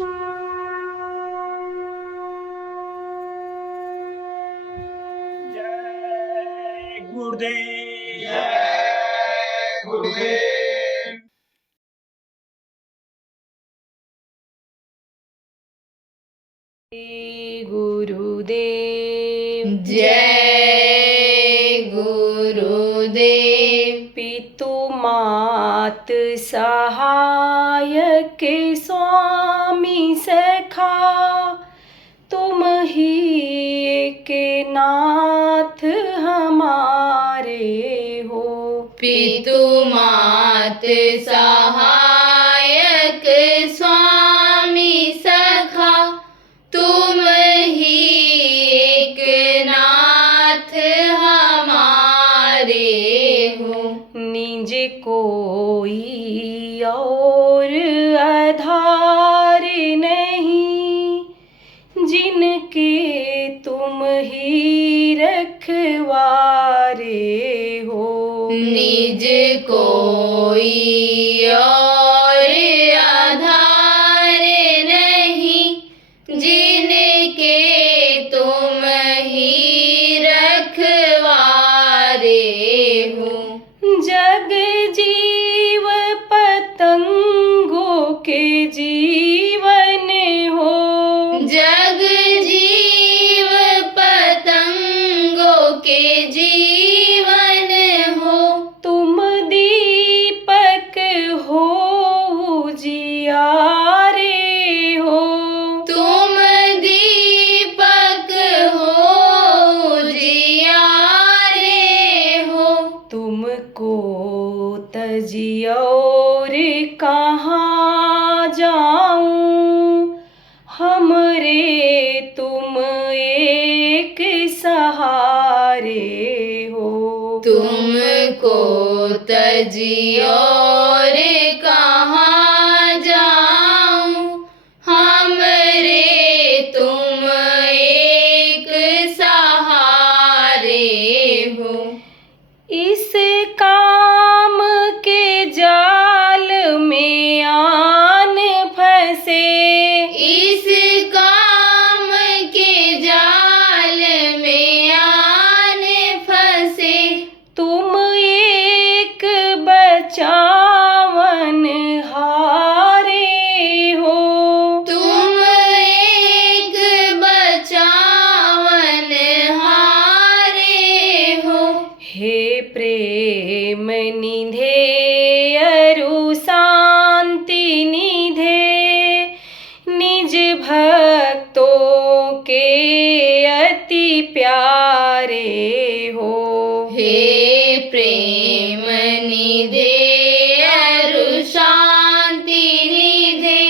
जय गुरुदेव। जय गुरुदेव। गुरुदेव जय गुरुदेव। पितु मात सहायक स्वामी सखा, तुम ही एक नाथ हमारे हो। पितु मात सहायक स्वामी सखा, तुम ही एक नाथ हमारे हो। निज कोई और आधार नहीं, जिनके तुम ही रखवारे हो। निज कोई और आधार नहीं, जिनके तुम ही रखवारे हो। जग जीव पतंगों के जीवन हो। जग जीव पतंगों के जीवन हो। तुम दीपक हो उजियारे हो। तुम दीपक हो उजियारे हो। तुमको तजी और कहाँ जाऊं, हमरे तुम एक सहारे हो। तुमको तजी और कहाँ जाऊं, हमरे तुम एक सहारे हो। इस काम के जाल में आन फंसे, इस काम के जाल में आन फंसे। तुम एक बचावन हारे हो। तुम एक बचावन हारे हो। हे प्रेम निधे अरु शांति निधे, निज भक्तों के अति प्यारे हो। हे प्रेम निधे अरु शांति निधे,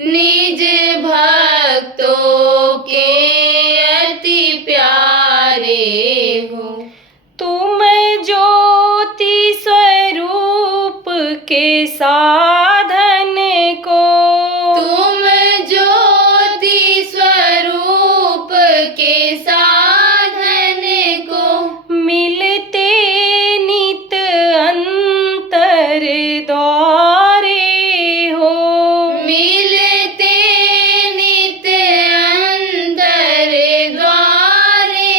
निज भक्तों के अति प्यारे हो। तुम ज्योति स्वरूप के साधन को, तुम ज्योति स्वरूप के साधन को, मिलते नित अंतर द्वारे हो। मिलते नित अंतर द्वारे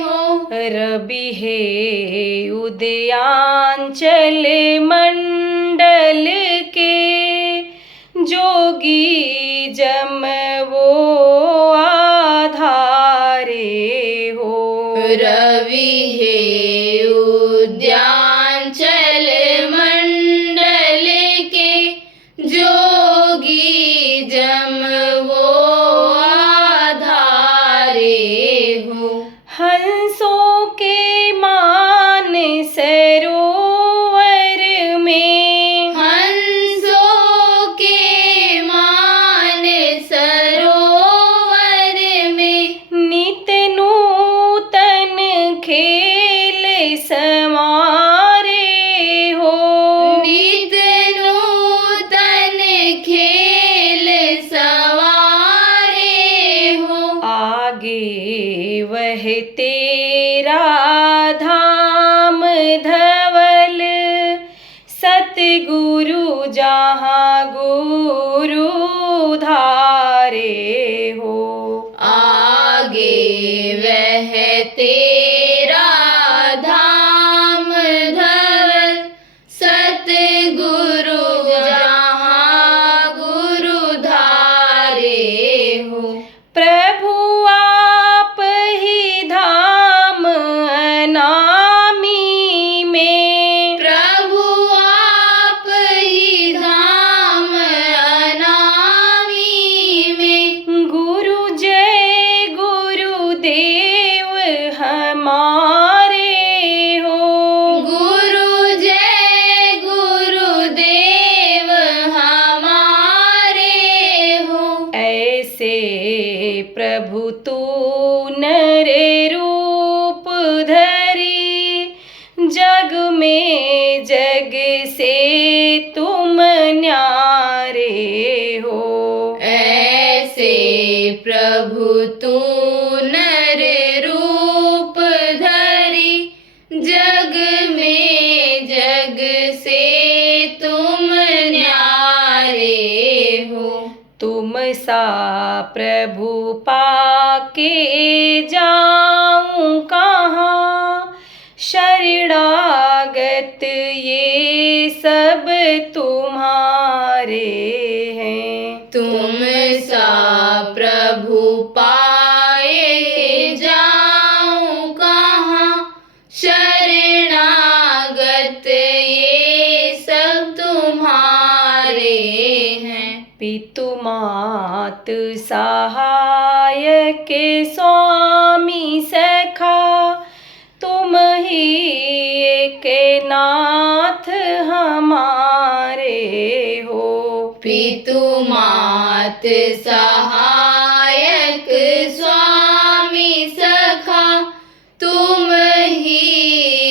हो। रवि है उदयांचल मंडल के, जोगी जम वो आधारे हो। रवि है उद्यांचल मंडल के, जोगी जम वो आधारे हो। हंसों के मान सरोवर में, हंसों के मान सरोवर में, नित नूतन खेल तेरा धाम धवल सतगुरु जहाँ गुरु धारे हो। प्रभु आप ही धाम अनामी में, प्रभु आप ही धाम अनामी में। गुरु जय गुरुदेव हमारे हो। गुरु जय गुरुदेव हमारे हो। ऐसे प्रभु तू नर रूप धरी, जग में जग से तुम न्यारे हो। ऐसे प्रभु तू नर रूप धरी, जग में जग से तुम न्यारे हो। तुम सा प्रभु पाके जाऊं कहाँ, शरणागत ये सब तुम्हारे हैं। तुम सा प्रभु पाए जाऊं कहाँ, शरणागत ये सब तुम्हारे हैं। पितु मात सहायक स्वामी सखा, तुम ही एक नाथ हमारे हो। पितु मात सहायक स्वामी सखा, तुम ही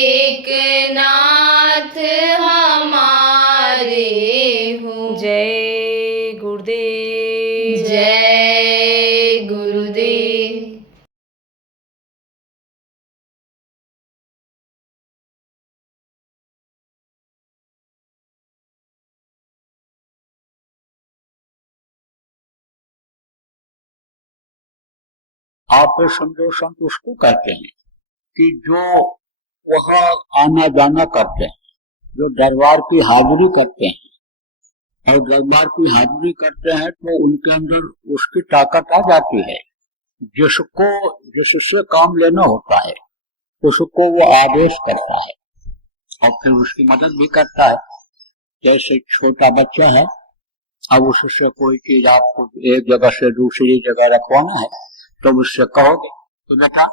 एक नाथ हमारे हो। जय गुरुदेव। जय गुरुदेव। आप समझो संत उसको कहते हैं कि जो वह आना जाना करते हैं, जो दरबार की हाजिरी करते हैं और दरबार की हाजिरी करते हैं तो उनके अंदर उसकी ताकत आ जाती है। जिसको जिससे काम लेना होता है उसको वो आदेश करता है और फिर उसकी मदद भी करता है। जैसे छोटा बच्चा है, अब उससे कोई चीज आपको एक जगह से दूसरी जगह रखवाना है तो उससे कहोगे कि बेटा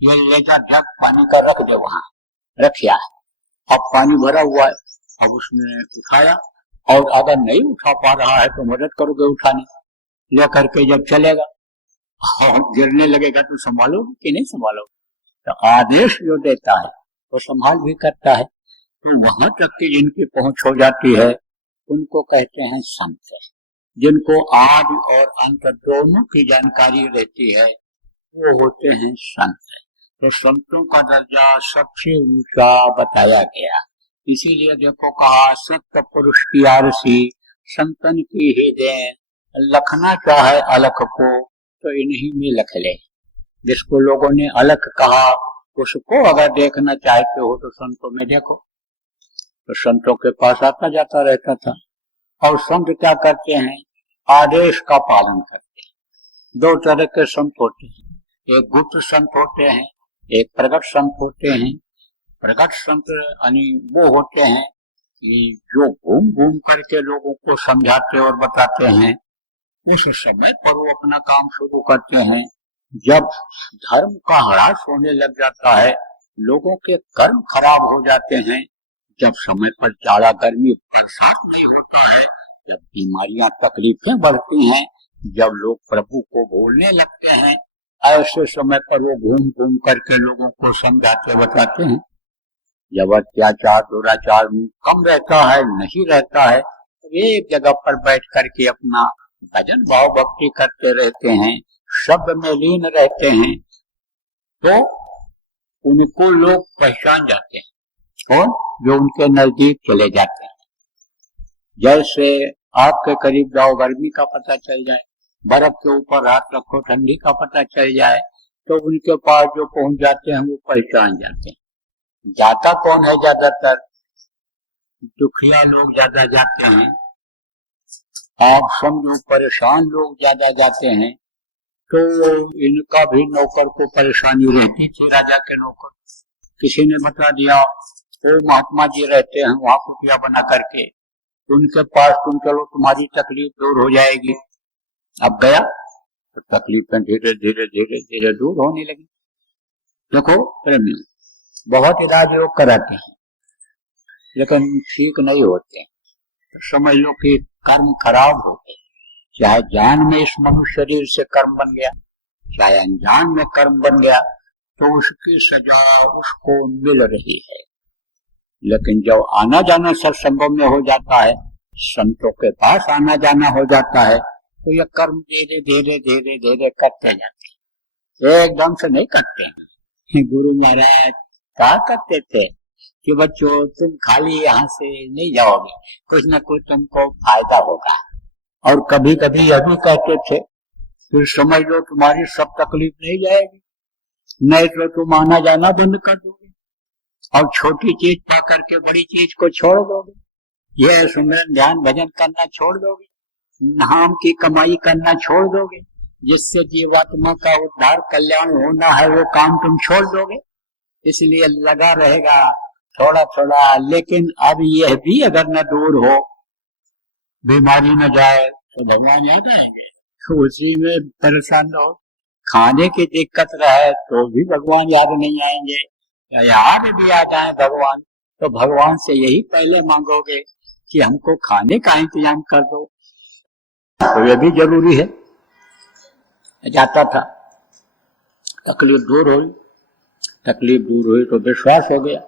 ये ले जा, जग पानी का रख दे, वहां रखिया है। अब पानी भरा हुआ है, अब उसने उठाया और अगर नहीं उठा पा रहा है तो मदद करोगे उठाने, लेकर के जब चलेगा और गिरने लगेगा तो संभालोगे कि नहीं संभालोगे। तो आदेश जो देता है वो संभाल भी करता है। तो वहां तक की जिनकी पहुंच हो जाती है उनको कहते हैं संत। जिनको आदि और अंत दोनों की जानकारी रहती है वो होते हैं संत। तो संतों का दर्जा सबसे ऊंचा बताया गया। इसीलिए देखो कहा सत्य पुरुष की आरसी संतन की ही दे, लखना चाहे अलख को तो इन्हीं में लख ले। जिसको लोगों ने अलख कहा उसको अगर देखना चाहते हो तो संतों में देखो। तो संतों के पास आता जाता रहता था। और संत क्या करते हैं, आदेश का पालन करते हैं। दो तरह के संत होते हैं, एक गुप्त संत होते हैं, एक प्रकट संत होते हैं। प्रकट संत यानी वो होते हैं जो घूम घूम करके लोगों को समझाते और बताते हैं। उस समय पर वो अपना काम शुरू करते हैं। जब धर्म का ह्रास होने लग जाता है, लोगों के कर्म खराब हो जाते हैं, जब समय पर जाड़ा गर्मी बरसात नहीं होता है, जब बीमारियां तकलीफें बढ़ती हैं, जब लोग प्रभु को भूलने लगते हैं, ऐसे समय पर वो घूम घूम करके लोगों को समझाते बताते हैं। जब अत्याचार दुराचार कम रहता है, नहीं रहता है, तो एक जगह पर बैठ करके अपना भजन भाव भक्ति करते रहते हैं, शब्द में लीन रहते हैं, तो उनको लोग पहचान जाते हैं और जो उनके नजदीक चले जाते हैं। जैसे आपके करीब जाओ गर्मी का पता चल जाए, बर्फ के ऊपर हाथ रखो ठंडी का पता चल जाए, तो उनके पास जो पहुंच जाते हैं वो पहचान जाते हैं। जाता कौन है ज्यादातर? दुखिया लोग ज्यादा जाते हैं, आप समझो परेशान लोग ज्यादा जाते हैं। तो इनका भी नौकर को परेशानी रहती थी, राजा के नौकर। किसी ने बता दिया वो महात्मा जी रहते हैं वहां कुटिया बना करके, उनके पास तुम चलो तुम्हारी तकलीफ दूर हो जाएगी। अब गया तो तकलीफें धीरे धीरे धीरे धीरे दूर होने लगी। देखो प्रेमियों, बहुत इलाज लोग कराते हैं लेकिन ठीक नहीं होते। तो समझ लो कि कर्म खराब हो गए, चाहे जान में इस मनुष्य शरीर से कर्म बन गया, चाहे अनजान में कर्म बन गया, तो उसकी सजा उसको मिल रही है। लेकिन जब आना जाना सत्संगों में हो जाता है, संतों के पास आना जाना हो जाता है, तो यह कर्म धीरे धीरे धीरे धीरे करते जाते हैं, एकदम से नहीं करते हैं। गुरु महाराज क्या करते थे कि बच्चों तुम खाली यहाँ से नहीं जाओगे, कुछ न कुछ तुमको फायदा होगा। और कभी कभी यह भी कहते थे फिर समझ लो तुम्हारी सब तकलीफ नहीं जाएगी, नहीं तो तुम आना जाना बंद कर दोगे और छोटी चीज पा करके बड़ी चीज को छोड़ दोगे, यह सुमरन ध्यान भजन करना छोड़ दोगे, नाम की कमाई करना छोड़ दोगे, जिससे जीवात्मा का उद्धार कल्याण होना है वो काम तुम छोड़ दोगे। इसलिए लगा रहेगा थोड़ा थोड़ा, लेकिन अब यह भी अगर न दूर हो, बीमारी न जाए तो भगवान याद आएंगे, तो उसी में परेशान हो। खाने की दिक्कत रहे तो भी भगवान याद नहीं आएंगे, या याद भी आ जाए भगवान तो भगवान से यही पहले मांगोगे कि हमको खाने का इंतजाम कर दो। तो यह भी जरूरी है। जाता था, तकलीफ दूर हुई, तकलीफ दूर हुई तो विश्वास हो गया,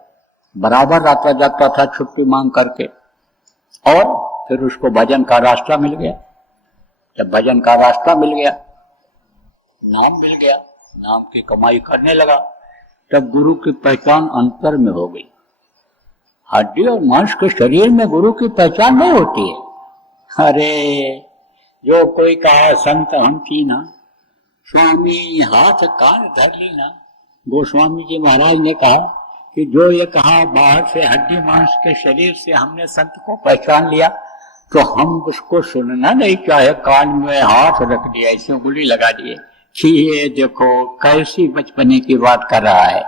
बराबर आता जाता था छुट्टी मांग करके। और फिर उसको भजन का रास्ता मिल गया। जब भजन का रास्ता मिल गया, नाम मिल गया, नाम की कमाई करने लगा, तब गुरु की पहचान अंतर में हो गई। हड्डी और मांस के शरीर में गुरु की पहचान नहीं होती है। अरे जो कोई कहा संत हम की ना, स्वामी हाथ कान धर ली ना, गोस्वामी जी महाराज ने कहा कि जो ये कहा बाहर से हड्डी मांस के शरीर से हमने संत को पहचान लिया, तो हम उसको सुनना नहीं चाहे, कान में हाथ रख दिया, ऐसे उंगली लगा दिए कि ये देखो कैसी बचपने की बात कर रहा है।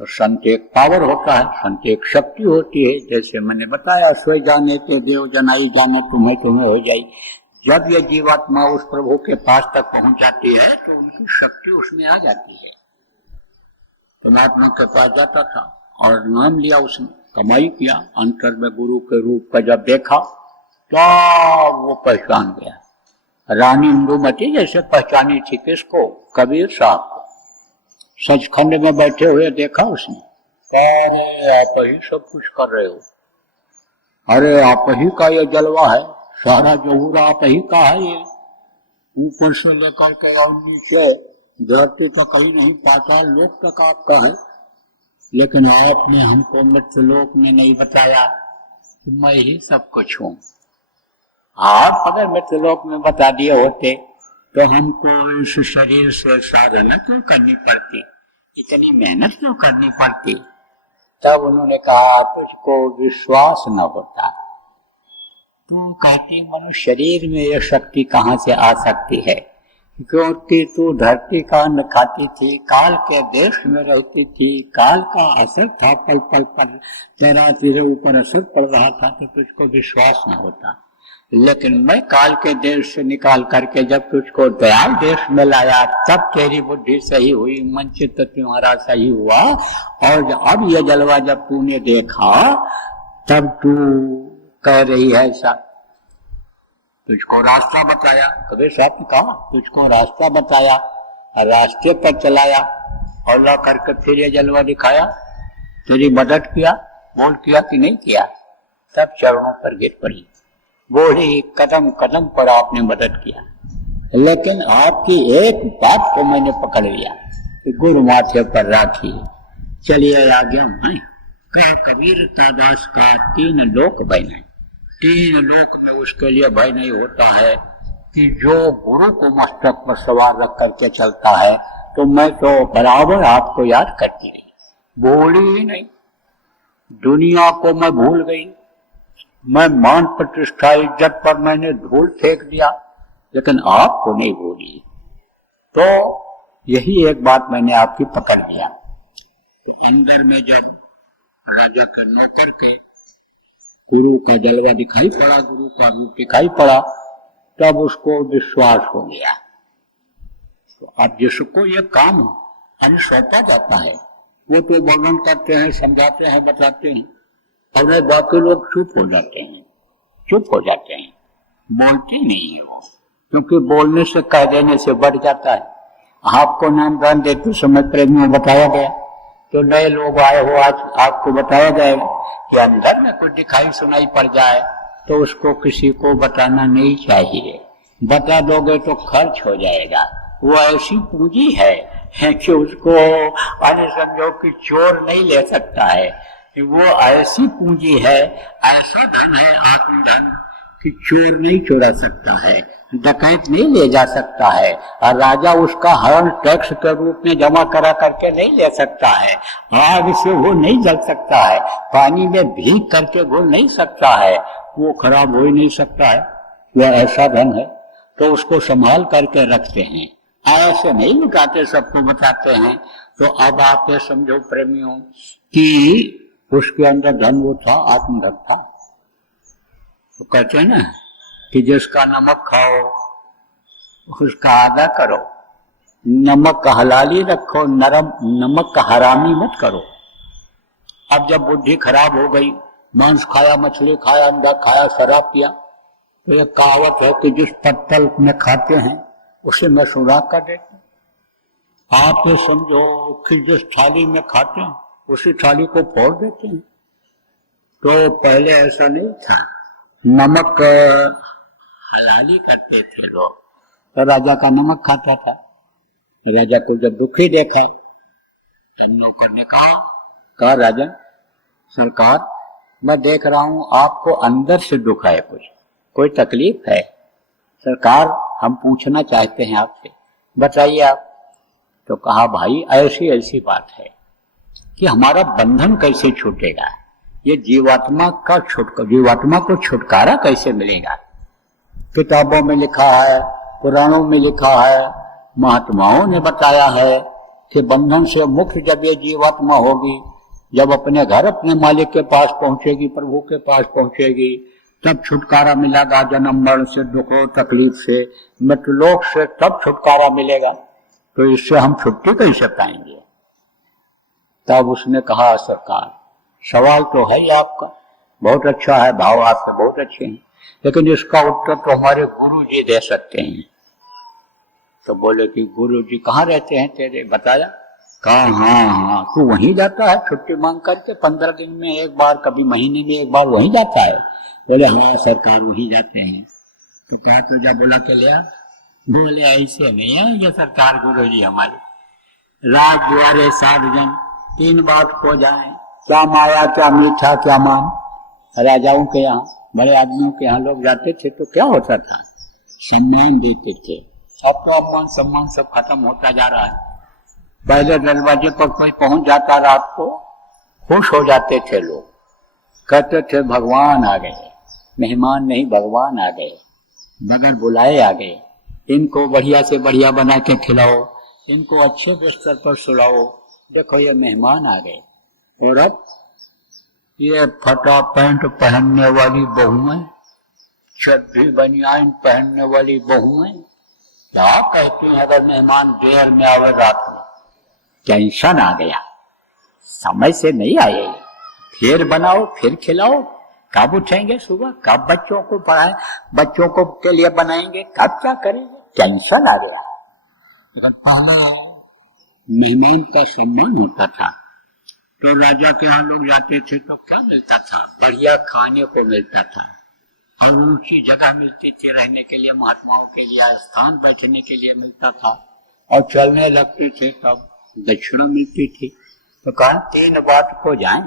तो संत एक पावर होता है, संत एक शक्ति होती है। जैसे मैंने बताया, सोई जाने ते देव जनाई जाने तुम्हें तुम्हें हो जाई। जब ये जीवात्मा उस प्रभु के पास तक पहुंच जाती है तो उनकी शक्ति उसमें आ जाती है। परमात्मा के पास जाता था और नाम लिया, उसने कमाई किया, अंतर में गुरु के रूप का जब देखा तो वो पहचान गया। रानी इंदुमती जैसे पहचानी थी किसको? कबीर साहब को। सचखंड में बैठे हुए देखा उसने, अरे आप ही सब कुछ कर रहे हो, अरे आप ही का ये जलवा है, सारा जहूर आप ही का है, ये ऊपर से लेकर के और नीचे धरती तक कहीं नहीं, पाताल लोक तक आपका है। लेकिन आपने हमको मृत्यु लोक में नहीं बताया कि मैं ही सब कुछ हूँ। आप अगर मृत्यु लोक में बता दिए होते तो हमको इस शरीर से साधना क्यों करनी पड़ती, इतनी मेहनत क्यों करनी पड़ती? तब उन्होंने कहा तुझको विश्वास न होता तो कहती मनुष्य शरीर में यह शक्ति कहाँ से आ सकती है, क्योंकि तू धरती का अन्न खाती थी, काल के देश में रहती थी, काल का असर था, पल पल पर तेरा तेरे ऊपर असर पड़ रहा था, तो तुझको विश्वास न होता। लेकिन मैं काल के देश से निकाल करके जब तुझको दयाल देश में लाया, तब तेरी बुद्धि सही हुई, मन चित्त तुम्हारा सही हुआ, और अब यह जलवा जब तूने देखा तब तू कह रही है ऐसा। तुझको रास्ता बताया, कबीर साहब ने कहा तुझको रास्ता बताया, रास्ते पर चलाया और ला करके फिर ये जलवा दिखाया, तेरी मदद किया, बोल किया कि नहीं किया? तब चरणों पर गिर पड़ी, बोली कदम कदम पर आपने मदद किया, लेकिन आपकी एक बात को मैंने पकड़ लिया कि गुरु माथे पर राखी, चलिए आगे नहीं। कह कबीर तादास का तीन लोक बने, तीन लोक में उसके लिए भय नहीं होता है कि जो गुरु को मस्तक पर सवार रख करके चलता है तो मैं तो बराबर आपको याद करती रही, बोली ही नहीं। दुनिया को मैं भूल गई, मैं मान प्रतिष्ठा इज्जत पर मैंने धूल फेंक दिया, लेकिन आपको नहीं भूली। तो यही एक बात मैंने आपकी पकड़ लिया। तो अंदर में जब राजा के नौकर के गुरु का जलवा दिखाई पड़ा, गुरु का रूप दिखाई पड़ा, तब उसको विश्वास हो गया। तो अब जिसको ये काम हमें सौंपा जाता है वो तो वर्णन करते हैं, समझाते हैं, बताते हैं, और बाकी लोग चुप हो जाते हैं, बोलते नहीं है वो, क्योंकि बोलने से कह देने से बढ़ जाता है। आपको नाम दान देते समय प्रेमियों बताया गया, तो नए लोग आए हो, आज आपको बताया जाएगा कि अंदर में कुछ दिखाई सुनाई पड़ जाए तो उसको किसी को बताना नहीं चाहिए। बता दोगे तो खर्च हो जाएगा। वो ऐसी पूंजी है कि उसको आने समझो कि चोर नहीं ले सकता है। वो ऐसी पूंजी है, ऐसा धन है, आत्मधन, कि चोर नहीं चुरा सकता है, डकैत नहीं ले जा सकता है, और राजा उसका हरण टैक्स के रूप में जमा करा करके नहीं ले सकता है। आग से वो नहीं जल सकता है, पानी में भीग करके वो नहीं सकता है, वो खराब हो ही नहीं सकता है। वह ऐसा धन है, तो उसको संभाल करके रखते हैं, ऐसे नहीं लुटाते, सबको बताते हैं। तो अब आप ये समझो प्रेमियों कि उसके अंदर धन वो था, आत्मधन था। तो कहते हैं ना कि जिसका नमक खाओ उसका आधा करो, नमक का हलाली रखो, नमक का हरामी मत करो। अब जब बुद्धि खराब हो गई, मांस खाया, मछली खाया, अंडा खाया, शराब पिया, तो एक कहावत है कि जिस पत्तल में खाते हैं उसे मैं सुराख कर देता हूं। आप ये समझो कि जिस थाली में खाते हैं उसी थाली को फोड़ देते हैं। तो पहले ऐसा नहीं था, नमक हलाली करते थे लोग। तो राजा का नमक खाता था। राजा को जब दुखी देखा तब नौकर ने कहा राजन सरकार, मैं देख रहा हूं आपको अंदर से दुख है, कोई तकलीफ है सरकार, हम पूछना चाहते हैं आपसे, बताइए आप। तो कहा भाई ऐसी ऐसी बात है कि हमारा बंधन कैसे छूटेगा, ये जीवात्मा को छुटकारा कैसे मिलेगा। किताबों में लिखा है, पुराणों में लिखा है, महात्माओं ने बताया है कि बंधन से मुक्त जब ये जीवात्मा होगी, जब अपने घर अपने मालिक के पास पहुंचेगी, प्रभु के पास पहुंचेगी, तब छुटकारा मिलेगा जन्म मरण से, दुखों तकलीफ से, मृत्युलोक से, तब छुटकारा मिलेगा। तो इससे हम छुट्टी कैसे पाएंगे। तब उसने कहा सरकार सवाल तो है ही आपका, बहुत अच्छा है, भाव आपके बहुत अच्छे हैं, लेकिन इसका उत्तर तो हमारे गुरु जी दे सकते हैं। तो बोले कि गुरु जी कहाँ रहते हैं तेरे, बताया। कहा हाँ, तू वहीं जाता है छुट्टी मांग करके, 15 दिन में एक बार, कभी महीने में एक बार वहीं जाता है। बोले हाँ सरकार वहीं जाते हैं। तो कहा तो जा बोला के लिया। बोले ऐसे नहीं आएंगे सरकार, गुरु जी हमारे राज द्वारे साधजन, 3 बात हो जाए, क्या माया, क्या मीठा, क्या मान। राजाओं के यहाँ, बड़े आदमियों के यहाँ लोग जाते थे तो क्या होता था, सम्मान देते थे। अब तो अपमान सम्मान सब खत्म होता जा रहा है। पहले दरवाजे पर कोई पहुंच जाता रात को, खुश हो जाते थे लोग, कहते थे भगवान आ गए, मेहमान नहीं भगवान आ गए, बगैर बुलाए आ गए, इनको बढ़िया से बढ़िया बना के खिलाओ, इनको अच्छे बिस्तर पर सुलाओ, देखो ये मेहमान आ गए। और अब ये फटा पैंट पहनने वाली बहुएं, चड्ढी बनियान पहनने वाली बहुएं, क्या कहते हैं अगर मेहमान देर में आवे रात में, टेंशन आ गया, समय से नहीं आए, फिर बनाओ फिर खिलाओ, कब उठेंगे सुबह, कब बच्चों को पढ़ाएं, बच्चों को के लिए बनाएंगे, कब क्या करेंगे, टेंशन आ गया। लेकिन पहले मेहमान का सम्मान होता था। तो राजा के यहाँ लोग जाते थे तो क्या मिलता था, बढ़िया खाने को मिलता था, और ऊंची जगह मिलती थी रहने के लिए, महात्माओं के लिए स्थान बैठने के लिए मिलता था, और चलने लगते थे तब दक्षिणा मिलती थी। तो कहा 3 बात को जाएं,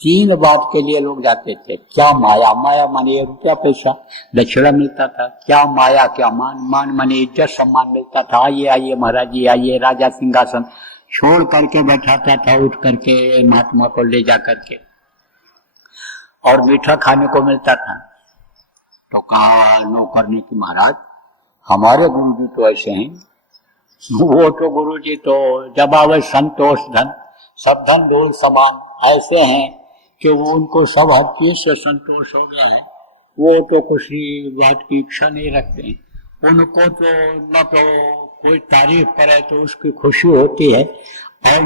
3 बात के लिए लोग जाते थे। क्या माया, माया माने रुपया पैसा, दक्षिणा मिलता था। क्या माया, क्या मान, मान माने इज्जत सम्मान मिलता था। आइए आइए महाराज जी आइए, राजा सिंहासन छोड़ करके बैठाता था, उठ करके महात्मा को ले जा करके, और मीठा खाने को मिलता था। तो कहा नौकर ने कि महाराज हमारे गुरु जी तो ऐसे हैं, वो तो गुरु जी तो जब आवे संतोष धन, सब धन डोल समान, ऐसे हैं कि वो उनको सब हर चीज से संतोष हो गया है। वो तो किसी बात की इच्छा नहीं रखते हैं। उनको तो न तो कोई तारीफ करे तो उसकी खुशी होती है, और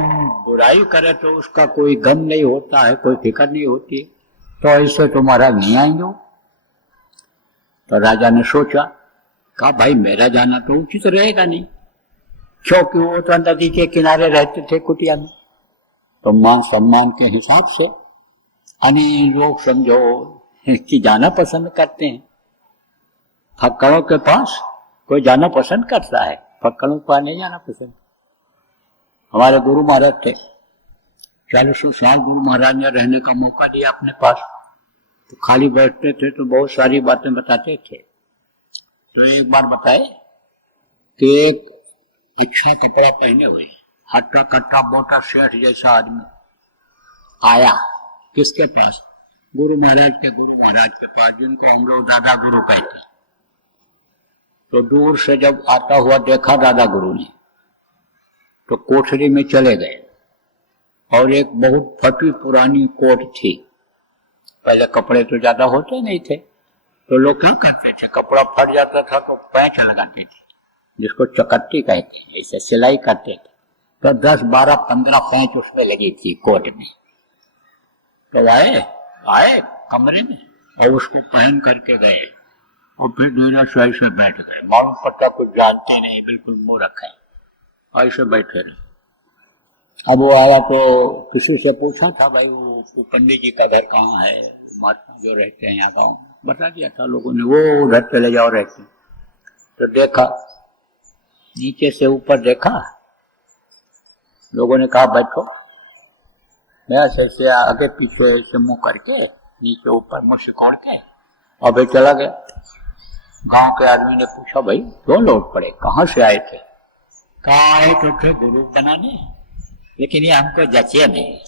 बुराई करे तो उसका कोई गम नहीं होता है, कोई फिक्र नहीं होती। तो ऐसे तो महाराज नहीं आएंगे। तो राजा ने सोचा, कहा भाई मेरा जाना तो उचित रहेगा नहीं, क्योंकि वो तो नदी के किनारे रहते थे कुटिया में। तो मान सम्मान के हिसाब से अन्य लोग समझो कि जाना पसंद करते हैं। फक्कड़ों के पास कोई जाना पसंद करता है, फक्कड़ों के पास नहीं जाना पसंद। हमारे गुरु महाराज थे, 40 साल गुरु महाराज ने रहने का मौका दिया अपने पास। तो खाली बैठते थे तो बहुत सारी बातें बताते थे। तो एक बार बताए कि एक अच्छा कपड़ा पहने हुए हट्टा कट्टा मोटा सेठ जैसा आदमी आया किसके पास, गुरु महाराज के पास, जिनको हम लोग दादा गुरु कहते। तो दूर से जब आता हुआ देखा दादा गुरु ने, तो कोठरी में चले गए, और एक बहुत फटी पुरानी कोट थी। पहले कपड़े तो ज्यादा होते नहीं थे, तो लोग क्या करते थे, कपड़ा फट जाता था तो पैंच लगाते थे, जिसको चकट्टी कहते हैं, ऐसे सिलाई करते थे। तो 10, 12, 15 पैंच उसमें लगी थी कोट में। तो आए कमरे में और उसको पहन करके गए, और फिर देना सही से बैठ गए। मालूम पड़ता कुछ जानते नहीं, बिल्कुल मुंह रखा है, ऐसे बैठे रहे। अब वो आया तो किसी से पूछा था, भाई वो पंडित जी का घर कहाँ है, महात्मा जो रहते हैं यहाँ गाँव, बता दिया था लोगों ने, वो उधर चले जाओ रहते। तो देखा, नीचे से ऊपर देखा, लोगों ने कहा बैठो। मैं ऐसे आगे पीछे से मुंह करके नीचे ऊपर मुंह सिकोड़ के और भाई चला गया। गांव के आदमी ने पूछा, भाई क्यों लौट पड़े, कहाँ से आए थे? कहाँ आए तो थे गुरु बनाने, लेकिन ये हमको जचे नहीं,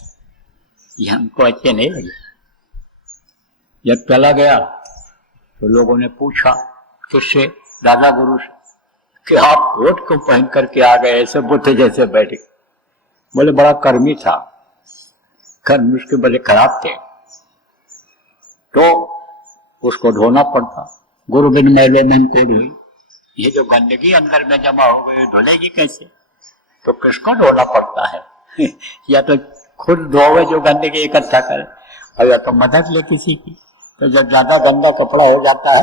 ये हमको अच्छे नहीं लगे। जब चला गया तो लोगों ने पूछा किससे, दादा गुरु से, कि आप कोट को पहन करके आ गए ऐसे बुद्ध जैसे बैठे। बोले बड़ा कर्मी था, कर्म उसके बड़े खराब थे, तो उसको धोना पड़ता। गुरु बिन मैले मन कोड हुई, ये जो गंदगी अंदर में जमा हो गई धुलेगी कैसे, तो किसको धोना पड़ता है या तो खुद धोवे जो गंदगी इकट्ठा करे, और या तो मदद ले किसी की। तो जब ज्यादा गंदा कपड़ा हो जाता है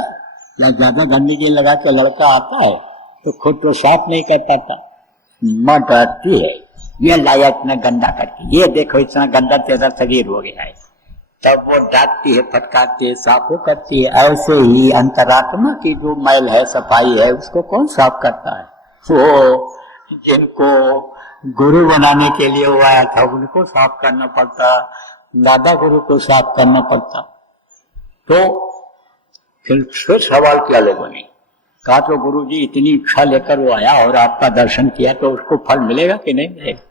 या ज्यादा गंदगी लगा के लड़का आता है तो खुद तो साफ नहीं कर पाता, मां डरती है, ये लाया इतना गंदा करके, ये देखो इतना गंदा तेरा शरीर हो गया है, तब वो डांटती है, फटकारती है, साफ करती है। ऐसे ही अंतरात्मा की जो मैल है, सफाई है, उसको कौन साफ करता है? वो जिनको गुरु बनाने के लिए वो आया था उनको साफ करना पड़ता, दादा गुरु को साफ करना पड़ता। तो फिर सवाल किया लोगों ने, कहा तो गुरु जी इतनी इच्छा लेकर वो आया और आपका दर्शन किया, तो उसको फल मिलेगा कि नहीं मिलेगा?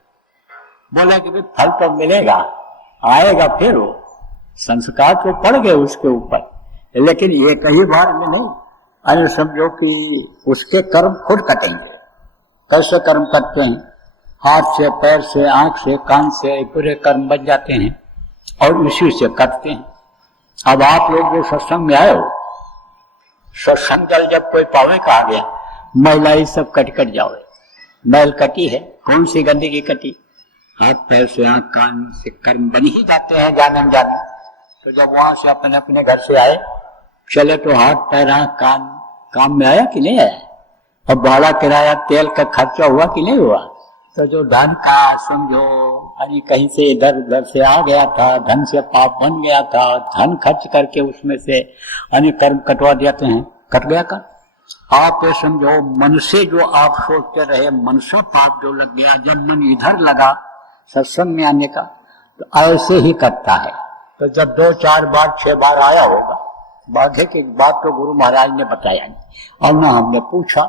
बोला कि फल तो मिलेगा, आएगा, फिर वो संस्कार तो पड़ गए उसके ऊपर, लेकिन ये कई बार में नहीं। अरे समझो कि उसके कर्म खुद कटेंगे। कैसे कर्म करते हैं? हाथ से, पैर से, आंख से, कान से पूरे कर्म बच जाते हैं और इसी से कटते हैं। अब आप लोग जो सत्संग में आए हो, सत्संग जल जब कोई पावे कहा गया, महिलाएं सब कट जाओ, मैल कटी है, कौन सी गंदगी कटी? हाथ पैर से, आंख कान से कर्म बन ही जाते हैं जाने अनजाने। तो जब वहां से अपने अपने घर से आए, चले तो हाथ पैर आंख कान काम में आया कि नहीं आया? अब भाड़ा किराया तेल का खर्चा हुआ कि नहीं हुआ? तो जो धन का समझो यानी कहीं से इधर उधर से आ गया था, धन से पाप बन गया था, धन खर्च करके उसमें से अन्य कर्म कटवा देते हैं, कट गया कर। आप ये समझो मन से जो आप सोचते रहे, मन से पाप जो लग गया, जब मन इधर लगा सत्संग में आने का, तो ऐसे ही करता है। तो जब 2-4 बार 6 बार आया होगा, बात है कि बात तो गुरु महाराज ने बताया नहीं और ना हमने पूछा।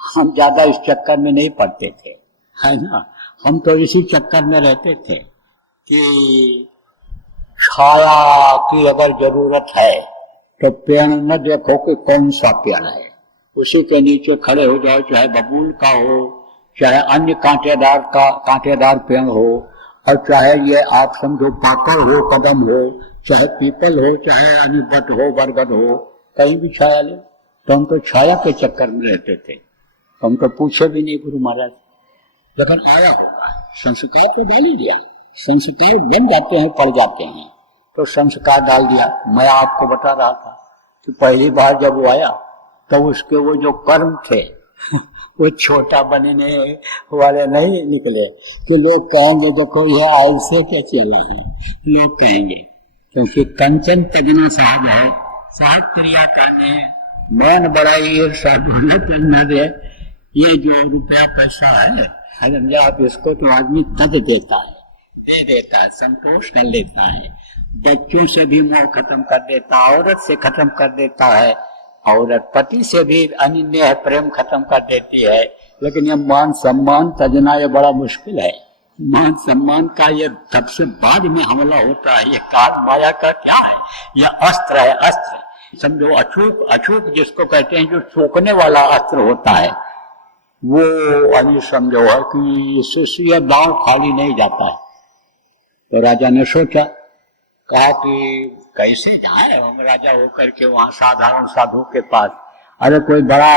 हम ज्यादा इस चक्कर में नहीं पड़ते थे, है ना। हम तो इसी चक्कर में रहते थे कि छाया की अगर जरूरत है तो पेड़ न देखो कि कौन सा पेड़ है, उसी के नीचे खड़े हो जाओ, चाहे बबूल का हो, चाहे अन्य कांटेदार पेड़ हो, और चाहे ये आप समझो पाकड़ हो, कदम हो, चाहे पीपल हो, चाहे अन्य बट हो, बरगद हो, कहीं भी छाया ले। तो हम तो छाया के चक्कर में रहते थे, हम तो पूछे भी नहीं गुरु महाराज। लेकिन आया होगा, संस्कार तो डाल ही दिया, संस्कार बन जाते हैं, पड़ जाते हैं, तो संस्कार डाल दिया। मैं आपको बता रहा था कि पहली बार जब वो आया तो उसके वो जो कर्म थे वो छोटा बनने वाले नहीं निकले कि लोग कहेंगे देखो ये ऐसे क्या चला है, लोग कहेंगे, क्योंकि कंचन तजना साहब है, साहब क्रिया काने मन बड़ाई साधु न चलना दे। ये जो रुपया पैसा है आप इसको तो आदमी तद देता है, दे देता है, संतोष कर लेता है, बच्चों से भी मोह खत्म कर देता है, औरत से खत्म कर देता है, औरत पति से भी अनिन्य प्रेम खत्म कर देती है। लेकिन ये मान सम्मान तजना ये बड़ा मुश्किल है। मान सम्मान का ये सबसे बाद में हमला होता है। ये काल माया का क्या है, ये अस्त्र है, अस्त्र समझो, अचूक अचूक जिसको कहते हैं, जो ठोकने वाला अस्त्र होता है, वो अभी समझो है कि इससे यह दांव खाली नहीं जाता है। तो राजा ने सोचा, कहा कि कैसे जाए हम राजा होकर के वहां साधारण साधु के पास। अरे कोई बड़ा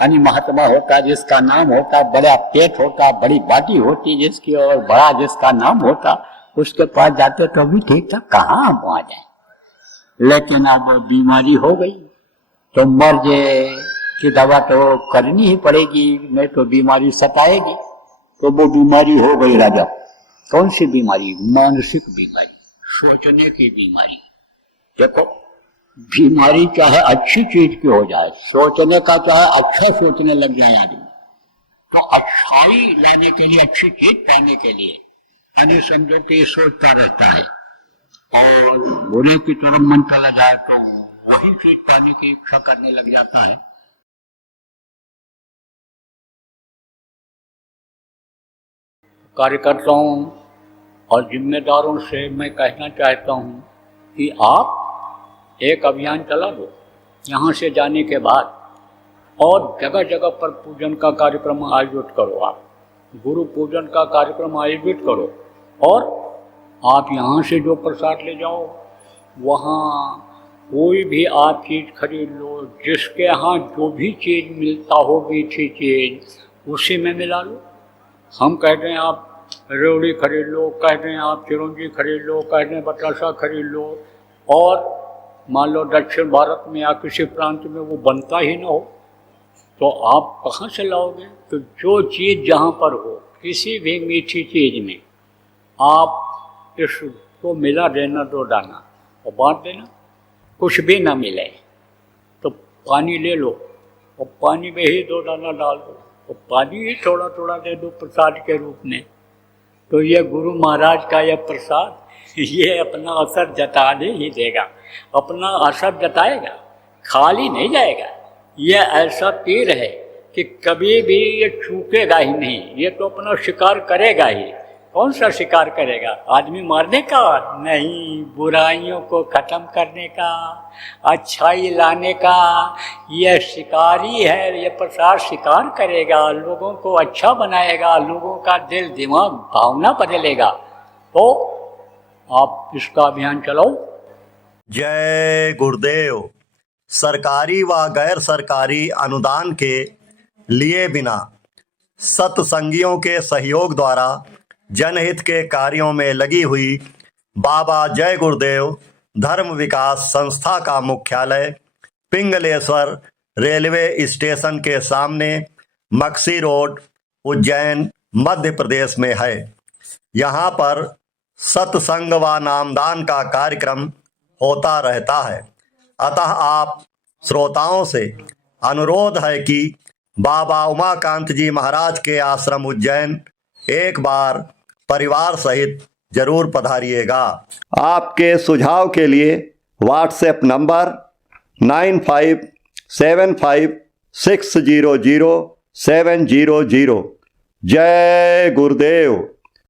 अन्य महात्मा होता जिसका नाम होता, बड़ा पेट होता, बड़ी बाटी होती जिसकी, और बड़ा जिसका नाम होता, उसके पास जाते तो भी ठीक था, कहाँ हम वहां जाए। लेकिन अब बीमारी हो गई तो मर्ज की दवा तो करनी ही पड़ेगी, नहीं तो बीमारी सताएगी। तो वो बीमारी हो गई राजा। कौन सी बीमारी? मानसिक बीमारी, सोचने की बीमारी। देखो, बीमारी चाहे अच्छी चीज की हो जाए, सोचने का चाहे अच्छा सोचने लग जाए आदमी, तो अच्छाई लाने के लिए, अच्छी चीज पाने के लिए यानी समझो कि सोचता रहता है, और बुरे की तरफ मन चला जाए तो वही चीज पाने की इच्छा करने लग जाता है। कार्यकर्ताओं और जिम्मेदारों से मैं कहना चाहता हूं कि आप एक अभियान चला दो यहाँ से जाने के बाद, और जगह जगह पर पूजन का कार्यक्रम आयोजित करो। आप गुरु पूजन का कार्यक्रम आयोजित करो, और आप यहाँ से जो प्रसाद ले जाओ, वहाँ कोई भी आप चीज़ खरीद लो, जिसके यहाँ जो भी चीज़ मिलता हो, मीठी चीज़, उसी में मिला लो। हम कहते हैं आप रेवड़ी खरीद लो, कहते हैं आप चिरौंजी खरीद लो, कहते हैं बतासा खरीद लो, और मान लो दक्षिण भारत में या किसी प्रांत में वो बनता ही ना हो, तो आप कहाँ से लाओगे? तो जो चीज़ जहाँ पर हो, किसी भी मीठी चीज़ में आप इसको मिला देना, 2 दाना, और बांट देना। कुछ भी ना मिले तो पानी ले लो, और पानी में ही 2 दाना डाल दो, और पानी ही थोड़ा थोड़ा दे दो प्रसाद के रूप में। तो ये गुरु महाराज का यह प्रसाद, ये अपना असर जताने ही देगा, अपना असर जताएगा, खाली नहीं जाएगा। ये ऐसा तीर है कि कभी भी ये चूकेगा ही नहीं, ये तो अपना शिकार करेगा ही। कौन सा शिकार करेगा? आदमी मारने का नहीं, बुराइयों को खत्म करने का, अच्छाई लाने का। यह शिकारी है, ये प्रसाद शिकार करेगा, लोगों को अच्छा बनाएगा, लोगों का दिल दिमाग भावना बदलेगा। तो आप इसका अभियान चलाओ। जय गुरुदेव। सरकारी व गैर सरकारी अनुदान के लिए बिना सत्संगियों के सहयोग द्वारा जनहित के कार्यों में लगी हुई बाबा जय गुरुदेव धर्म विकास संस्था का मुख्यालय पिंगलेश्वर रेलवे स्टेशन के सामने मक्सी रोड, उज्जैन, मध्य प्रदेश में है। यहाँ पर सत्संग व नामदान का कार्यक्रम होता रहता है। अतः आप श्रोताओं से अनुरोध है कि बाबा उमाकांत जी महाराज के आश्रम उज्जैन एक बार परिवार सहित जरूर पधारिएगा। आपके सुझाव के लिए व्हाट्सएप नंबर 9575600700। जय गुरुदेव।